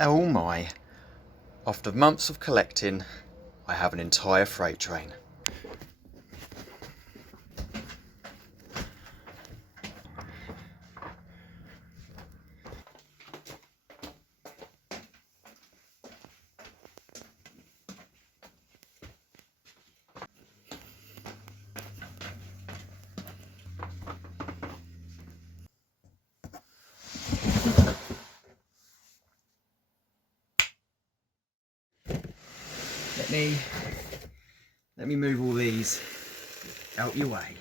Oh my, after months of collecting, I have an entire freight train. Let me move all these out your way.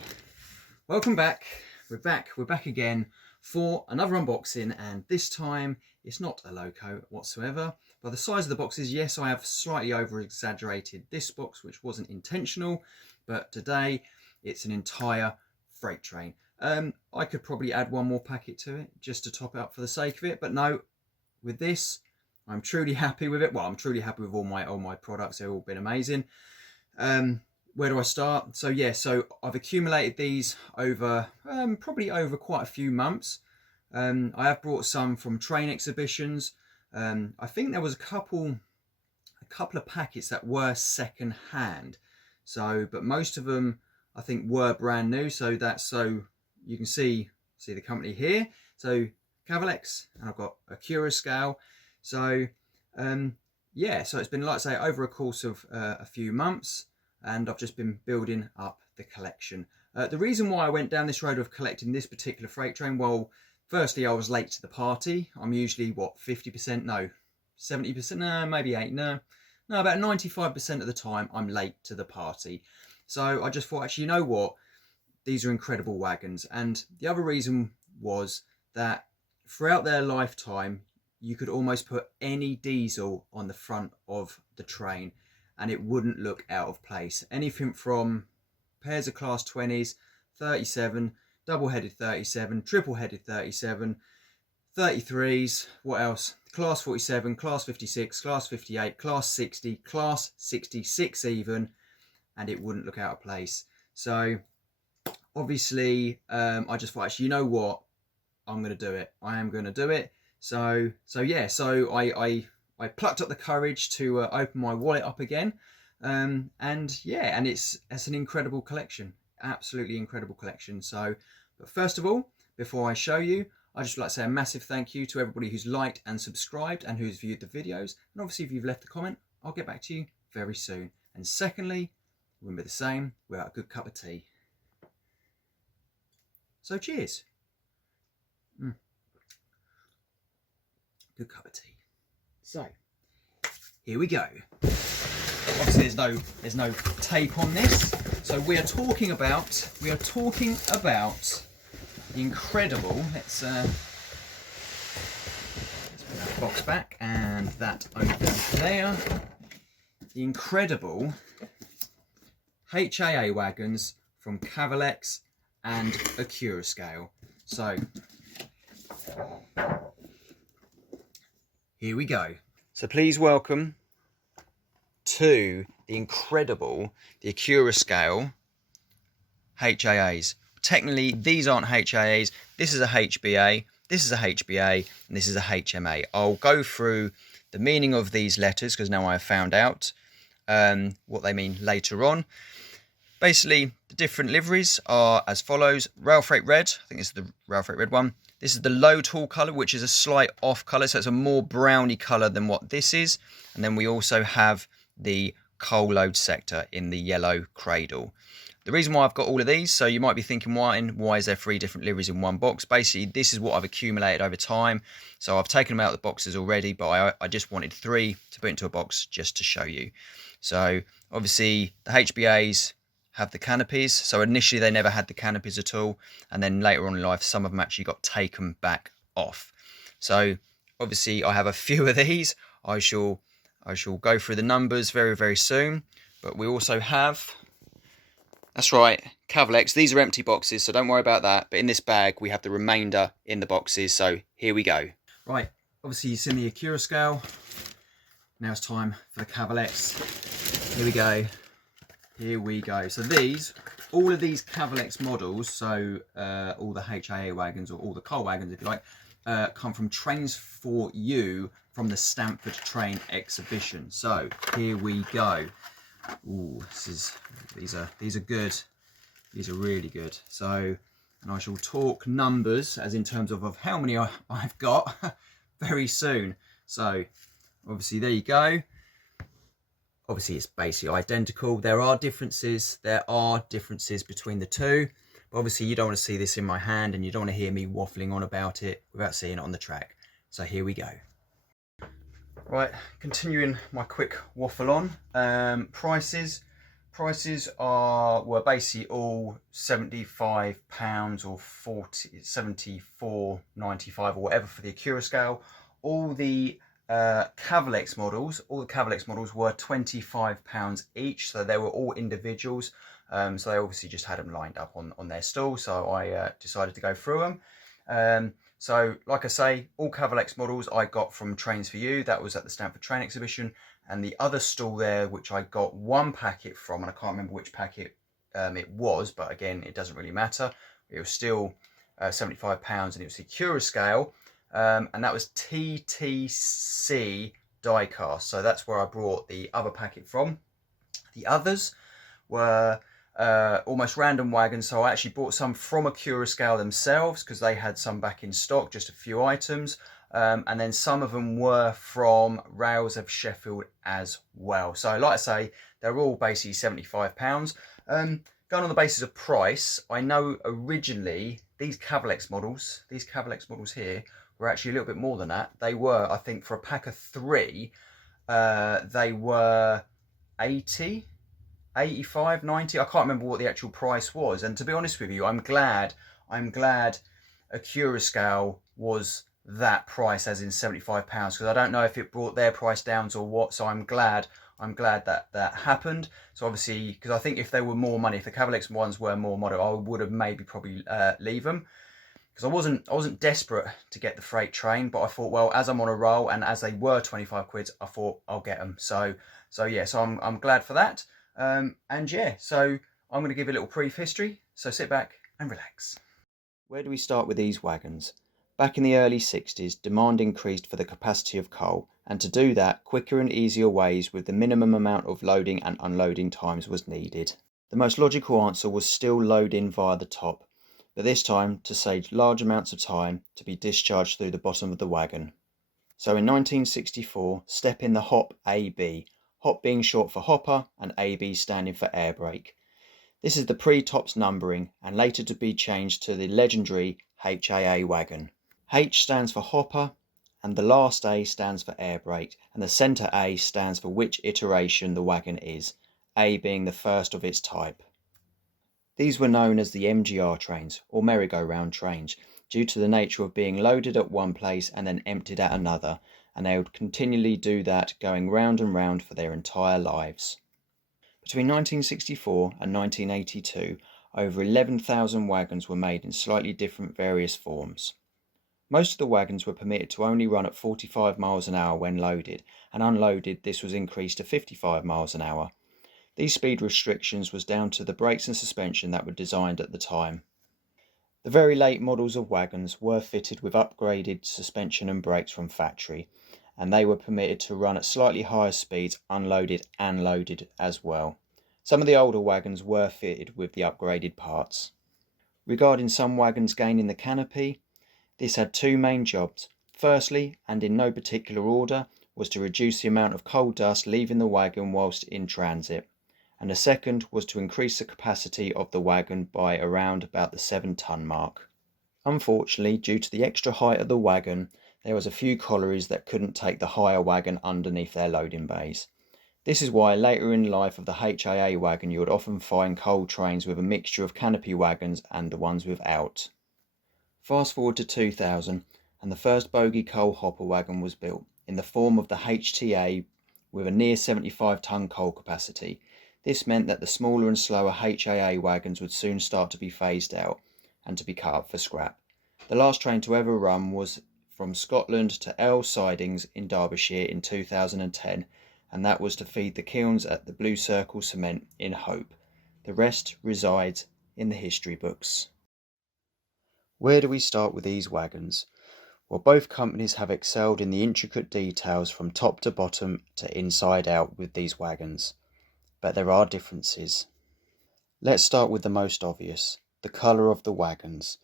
Welcome back. We're back again for another unboxing, and this time it's not a loco whatsoever. By the size of the boxes, yes, I have slightly over exaggerated this box, which wasn't intentional, but today it's an entire freight train. I could probably add one more packet to it just to top it up for the sake of it, but no, with this I'm truly happy with it. Well, I'm truly happy with all my products. They've all been amazing. Where do I start? So I've accumulated these over probably over quite a few months. I have brought some from train exhibitions. I think there was a couple of packets that were second hand. But most of them I think were brand new. So you can see the company here. So Cavalex, and I've got Accurascale. So it's been, like I say, over a course of a few months, and I've just been building up the collection. The reason why I went down this road of collecting this particular freight train, well, firstly, I was late to the party. I'm usually, what, 50%? No, 70%? No, maybe 8. No, about 95% of the time, I'm late to the party. So I just thought, actually, you know what? These are incredible wagons. And the other reason was that throughout their lifetime, you could almost put any diesel on the front of the train and it wouldn't look out of place. Anything from pairs of class 20s, 37, double-headed 37, triple-headed 37, 33s, what else? Class 47, class 56, class 58, class 60, class 66 even, and it wouldn't look out of place. So obviously, I just thought, actually, you know what? I'm going to do it. I am going to do it. So I plucked up the courage to open my wallet up again, and it's an incredible collection, absolutely incredible collection. But first of all, before I show you, I'd just like to say a massive thank you to everybody who's liked and subscribed and who's viewed the videos, and obviously if you've left a comment, I'll get back to you very soon. And secondly, remember the same without a good cup of tea. So cheers. Good cup of tea. So here we go. Obviously there's no tape on this. So we are talking about the incredible, let's put that box back and that over there. The incredible HAA wagons from Cavalex and Accurascale. So here we go. So please welcome to the incredible, the Accurascale HAAs. Technically, these aren't HAAs. This is a HBA, this is a HBA, and this is a HMA. I'll go through the meaning of these letters because now I have found out what they mean later on. Basically, the different liveries are as follows. Rail Freight Red, I think this is the Rail Freight Red one. This is the low tall colour, which is a slight off colour, so it's a more browny colour than what this is. And then we also have the coal load sector in the yellow cradle. The reason why I've got all of these, so you might be thinking, why is there 3 different liveries in one box? Basically, this is what I've accumulated over time. So I've taken them out of the boxes already, but I just wanted 3 to put into a box just to show you. So obviously the HBAs have the canopies. So initially they never had the canopies at all, and then later on in life some of them actually got taken back off. So obviously I have a few of these. I shall go through the numbers very, very soon. But we also have, that's right, Cavalex. These are empty boxes, so don't worry about that. But in this bag we have the remainder in the boxes. So here we go. Right, obviously you've seen the Accurascale. Now it's time for the Cavalex. Here we go. Here we go. So all of these Cavalex models, so all the HAA wagons, or all the coal wagons if you like, come from Trains for You from the Stamford train exhibition. So here we go. Ooh, these are good. These are really good. So, and I shall talk numbers as in terms of how many I've got very soon. So obviously there you go. Obviously it's basically identical. There are differences between the two, but obviously you don't want to see this in my hand and you don't want to hear me waffling on about it without seeing it on the track. So here we go. Right, continuing my quick waffle on. Prices were basically all £75 or 74.95 or whatever for the Accurascale. All the Cavalex models were £25 each, so they were all individuals. So they obviously just had them lined up on their stall, so I decided to go through them. So like I say, all Cavalex models I got from Trains for You. That was at the Stamford Train exhibition. And the other stall there, which I got one packet from, and I can't remember which packet it was, but again, it doesn't really matter. It was still £75, and it was the Accurascale, and that was TTC Dicast. So that's where I brought the other packet from. The others were almost random wagons, so I actually bought some from Accurascale themselves because they had some back in stock, just a few items. And then some of them were from Rails of Sheffield as well. So like I say, they're all basically £75. Going on the basis of price, I know originally these Cavalex models here were actually a little bit more than that. They were, I think, for a pack of 3, they were 80, 85, 90. I can't remember what the actual price was. And to be honest with you, I'm glad Accurascale was that price, as in £75, because I don't know if it brought their price down or what. So I'm glad that happened. So obviously, because I think if they were more money, if the Cavalex ones were more model, I would have probably leave them, because I wasn't desperate to get the freight train, but I thought, well, as I'm on a roll and as they were 25 quid, I thought I'll get them. So yeah, so I'm glad for that. And yeah, so I'm going to give a little brief history. So sit back and relax. Where do we start with these wagons? Back in the early 60s, demand increased for the capacity of coal, and to do that, quicker and easier ways with the minimum amount of loading and unloading times was needed. The most logical answer was still load in via the top, but this time to save large amounts of time to be discharged through the bottom of the wagon. So in 1964, step in the HOP AB, HOP being short for hopper and AB standing for air brake. This is the pre-tops numbering, and later to be changed to the legendary HAA wagon. H stands for hopper, and the last A stands for air brake, and the centre A stands for which iteration the wagon is, A being the first of its type. These were known as the MGR trains, or merry-go-round trains, due to the nature of being loaded at one place and then emptied at another, and they would continually do that, going round and round for their entire lives. Between 1964 and 1982, over 11,000 wagons were made in slightly different various forms. Most of the wagons were permitted to only run at 45 miles an hour when loaded, and unloaded this was increased to 55 miles an hour. These speed restrictions was down to the brakes and suspension that were designed at the time. The very late models of wagons were fitted with upgraded suspension and brakes from factory, and they were permitted to run at slightly higher speeds unloaded and loaded as well. Some of the older wagons were fitted with the upgraded parts. Regarding some wagons gaining the canopy, this had two main jobs. Firstly, and in no particular order, was to reduce the amount of coal dust leaving the wagon whilst in transit, and the second was to increase the capacity of the wagon by around about the 7-ton mark. Unfortunately, due to the extra height of the wagon, there was a few collieries that couldn't take the higher wagon underneath their loading bays. This is why later in life of the HAA wagon you would often find coal trains with a mixture of canopy wagons and the ones without. Fast forward to 2000, and the first bogie coal hopper wagon was built, in the form of the HTA with a near 75-ton coal capacity. This meant that the smaller and slower HAA wagons would soon start to be phased out and to be cut up for scrap. The last train to ever run was from Scotland to L Sidings in Derbyshire in 2010, and that was to feed the kilns at the Blue Circle Cement in Hope. The rest resides in the history books. Where do we start with these wagons? Well, both companies have excelled in the intricate details from top to bottom to inside out with these wagons, but there are differences. Let's start with the most obvious, the colour of the wagons.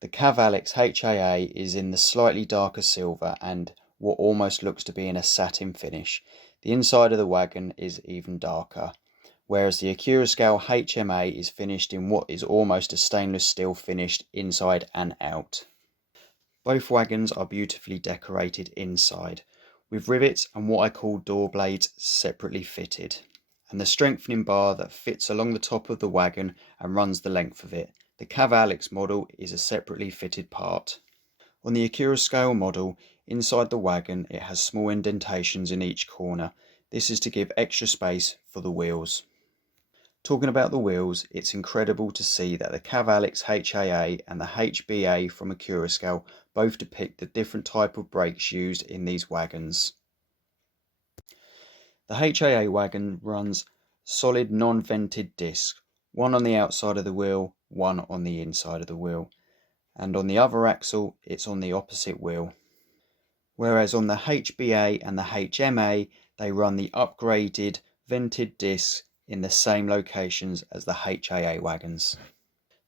The Cavalex HAA is in the slightly darker silver and what almost looks to be in a satin finish. The inside of the wagon is even darker, whereas the Accurascale HMA is finished in what is almost a stainless steel finish inside and out. Both wagons are beautifully decorated inside, with rivets and what I call door blades separately fitted, and the strengthening bar that fits along the top of the wagon and runs the length of it. The Cavalex model is a separately fitted part. On the Accurascale model, inside the wagon it has small indentations in each corner. This is to give extra space for the wheels. Talking about the wheels, it's incredible to see that the Cavalex HAA and the HBA from Accurascale both depict the different type of brakes used in these wagons. The HAA wagon runs solid non-vented discs, one on the outside of the wheel, one on the inside of the wheel, and on the other axle it's on the opposite wheel. Whereas on the HBA and the HMA they run the upgraded vented discs in the same locations as the HAA wagons.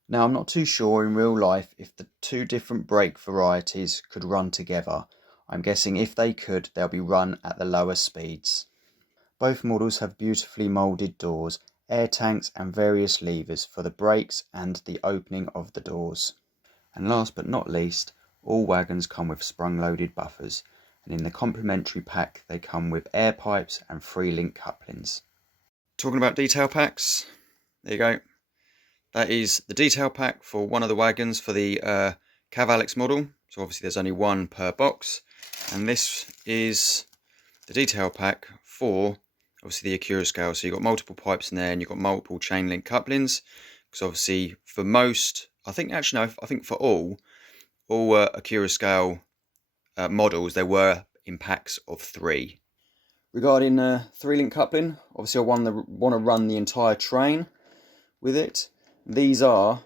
Now, I'm not too sure in real life if the two different brake varieties could run together. I'm guessing if they could, they'll be run at the lower speeds. Both models have beautifully moulded doors, air tanks and various levers for the brakes and the opening of the doors. And last but not least, all wagons come with sprung-loaded buffers, and in the complimentary pack they come with air pipes and 3-link couplings. Talking about detail packs, there you go. That is the detail pack for one of the wagons for the Cavalex model. So obviously there's only one per box. And this is the detail pack for obviously the Accurascale. So you've got multiple pipes in there and you've got multiple chain link couplings. Because obviously for most, I think for all Accurascale models, they were in packs of 3. Regarding 3-link coupling, obviously I want to run the entire train with it. These are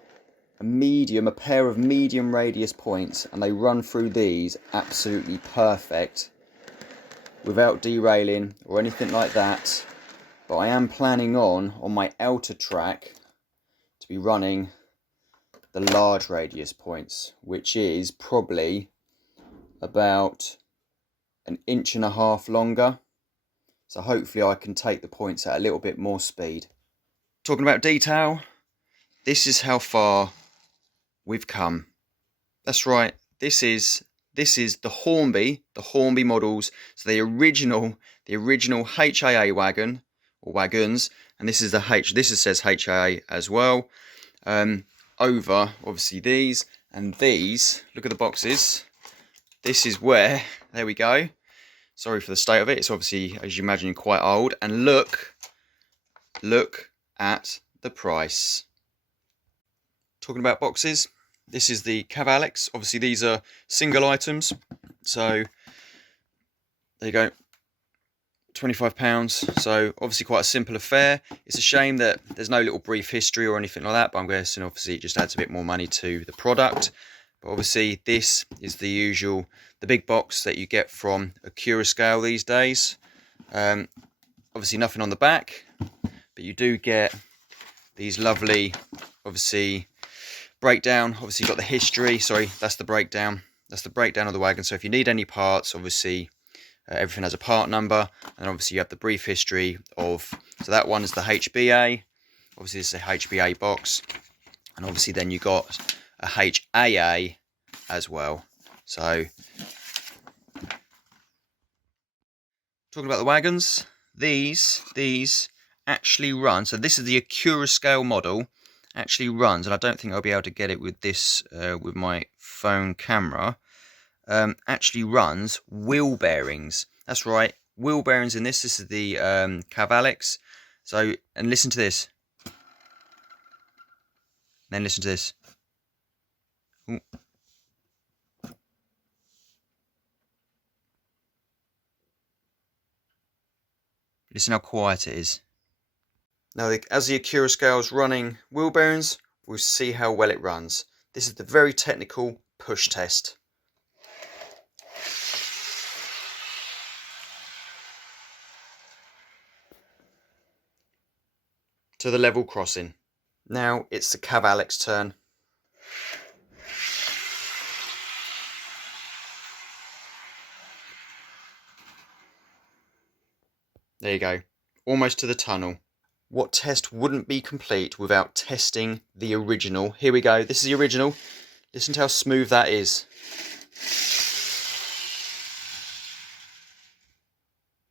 a pair of medium radius points, and they run through these absolutely perfect without derailing or anything like that. But I am planning on my outer track to be running the large radius points, which is probably about 1.5 inches longer. So hopefully I can take the points at a little bit more speed. Talking about detail, this is how far we've come. That's right, this is the Hornby models. So the original HAA wagon or wagons, and this says HAA as well. Over obviously these and these. Look at the boxes. This is where, there we go. Sorry for the state of it. It's obviously, as you imagine, quite old. And look at the price. Talking about boxes, this is the Cavalex. Obviously, these are single items. So, there you go. £25. So, obviously, quite a simple affair. It's a shame that there's no little brief history or anything like that. But I'm guessing, obviously, it just adds a bit more money to the product. But obviously, this is the big box that you get from Accurascale these days. Obviously, nothing on the back, but you do get these lovely, obviously, breakdown. Obviously, you've got the history. Sorry, that's the breakdown. That's the breakdown of the wagon. So if you need any parts, obviously, everything has a part number. And obviously, you have the brief history of. So that one is the HBA. Obviously, this is a HBA box. And obviously, then you got a HAA as well. So, talking about the wagons, these actually run. So this is the Accurascale model, actually runs, and I don't think I'll be able to get it with this with my phone camera. Actually runs wheel bearings. That's right, wheel bearings in this. This is the Cavalex. So, and listen to this. Then listen to this. Ooh. Listen how quiet it is. Now, as the Accurascale is running wheel bearings, we'll see how well it runs. This is the very technical push test. to the level crossing. Now it's the Cavalex turn. There you go, almost to the tunnel. What test wouldn't be complete without testing the original? Here we go, this is the original. Listen to how smooth that is.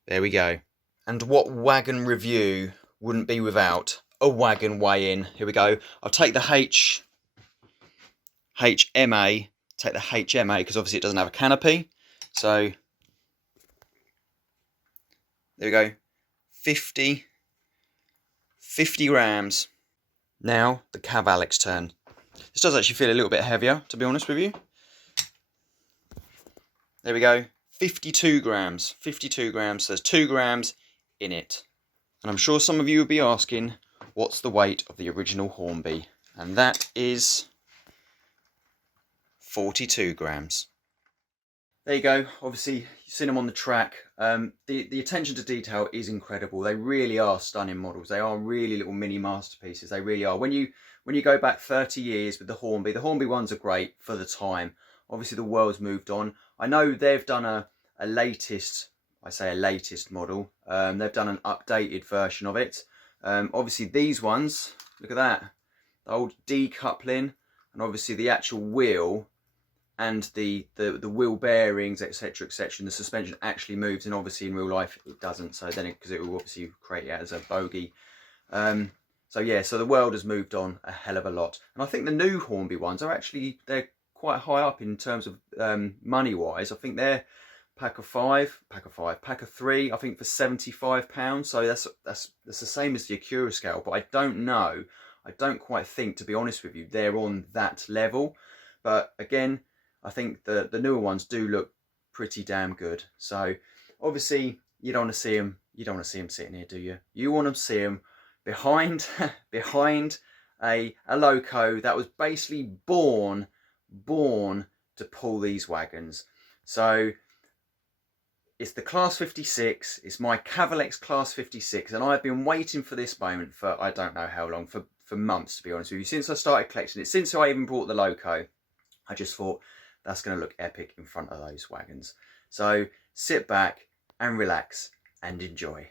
There we go. And what wagon review wouldn't be without a wagon weigh-in? Here we go. I'll take the HMA, take the HMA because obviously it doesn't have a canopy. So there we go. 50 grams. Now the Cavalex turn. This does actually feel a little bit heavier, to be honest with you. There we go. 52 grams. 52 grams. So there's 2 grams in it. And I'm sure some of you will be asking, what's the weight of the original Hornby? And that is 42 grams. There you go. Obviously, you've seen them on the track. The attention to detail is incredible. They really are stunning models. They are really little mini masterpieces. They really are. When you go back 30 years with the Hornby ones are great for the time. Obviously, the world's moved on. I know they've done a latest, I say a latest model. They've done an updated version of it. Obviously, these ones, look at that. The old decoupling and obviously the actual wheel and the wheel bearings, etc., etc., and the suspension actually moves, and obviously in real life it doesn't. So then, because it will obviously create it as a bogey. So yeah, so the world has moved on a hell of a lot, and I think the new Hornby ones are actually, they're quite high up in terms of money wise. I think they're pack of three. I think for £75. So that's the same as the Accurascale, but I don't know. I don't quite think, to be honest with you, they're on that level. But again, I think the newer ones do look pretty damn good. So obviously you don't want to see them. You don't want to see them sitting here, do you? You want to see them behind a loco that was basically born to pull these wagons. So it's the Class 56. It's my Cavalex Class 56, and I've been waiting for this moment for I don't know how long, for months, to be honest with you. Since I started collecting it, since I even bought the loco, I just thought that's going to look epic in front of those wagons. So sit back and relax and enjoy.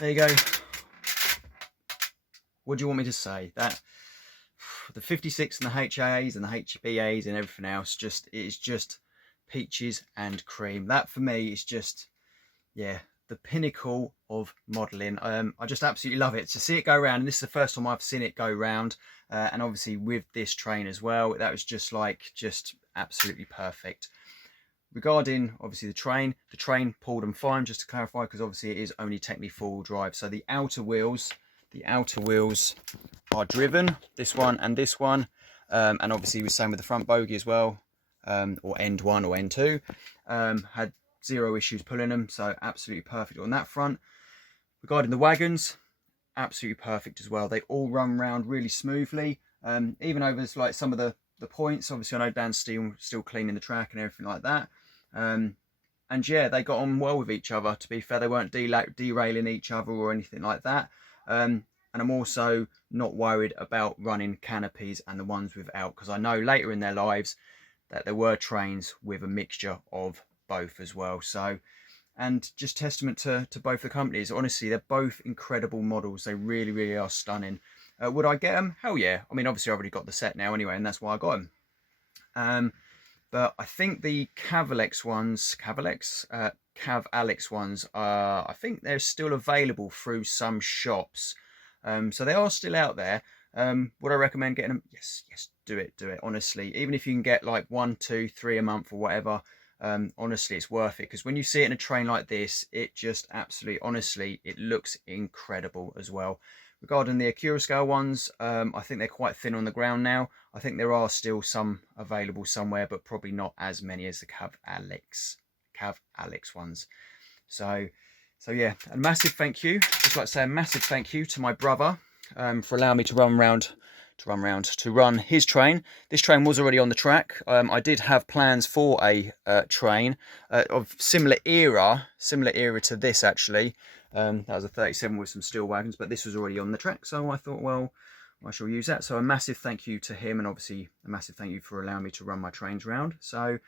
there you go. What do you want me to say? That the 56 and the HAAs and the HBAs and everything else, it's just peaches and cream. That for me is just, yeah, the pinnacle of modelling. I just absolutely love it. To see it go around, and this is the first time I've seen it go round, and obviously with this train as well, that was just absolutely perfect. Regarding obviously the train pulled and fine, just to clarify, because obviously it is only technically four-wheel drive. So the outer wheels are driven, this one and this one, and obviously we're same with the front bogie as well, or end one or end two, had zero issues pulling them, so absolutely perfect on that front. Regarding the wagons, absolutely perfect as well. They all run round really smoothly, even over like some of the points. Obviously I know Dan's still cleaning the track and everything like that, and yeah, they got on well with each other. To be fair, they weren't derailing each other or anything like that, and I'm also not worried about running canopies and the ones without, because I know later in their lives that there were trains with a mixture of both as well. So, and just testament to both the companies. Honestly, they're both incredible models. They really are stunning. Would I get them? Hell yeah. I mean, obviously I already got the set now anyway, and that's why I got them. But I think the Cavalex ones, Cavalex ones, I think they're still available through some shops. So they are still out there. Would I recommend getting them? Yes, do it. Honestly, even if you can get like 1, 2, 3 a month or whatever, honestly, it's worth it, because when you see it in a train like this, it just absolutely, honestly, it looks incredible as well. Regarding the Accurascale ones, I think they're quite thin on the ground now. I think there are still some available somewhere, but probably not as many as the Cavalex ones. So yeah, a massive thank you. Just like to say a massive thank you to my brother for allowing me to run his train. This train was already on the track. I did have plans for a train of similar era to this actually. That was a 37 with some steel wagons, but this was already on the track, so I thought, well, I shall use that. So a massive thank you to him, and obviously a massive thank you for allowing me to run my trains round. So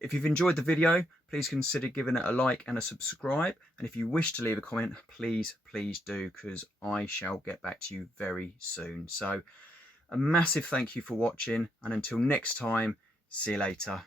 if you've enjoyed the video, please consider giving it a like and a subscribe. And if you wish to leave a comment, please do, because I shall get back to you very soon. So a massive thank you for watching, and until next time, see you later.